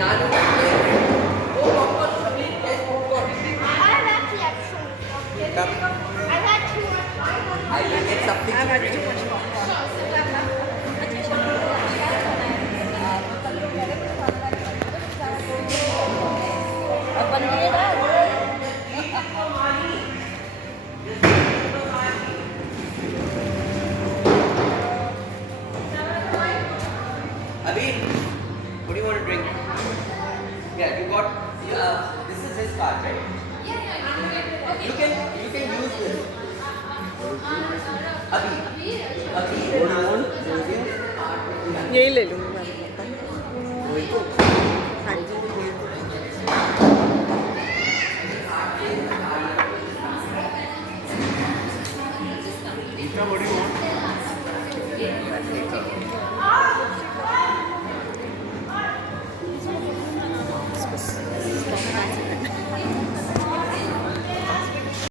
नानू वो पॉपकॉर्न सभी taste popcorn I've actually had so much popcorn. I've had too much popcorn. I will get something I've to had drink. too much popcorn. अपन ये ना Abhi, what do you want to drink? Yeah, you got. This is his card, right? You can use this. Abhi, Abhi, what do you want? यही ले लूँगी मैं हाँ जी What do you want?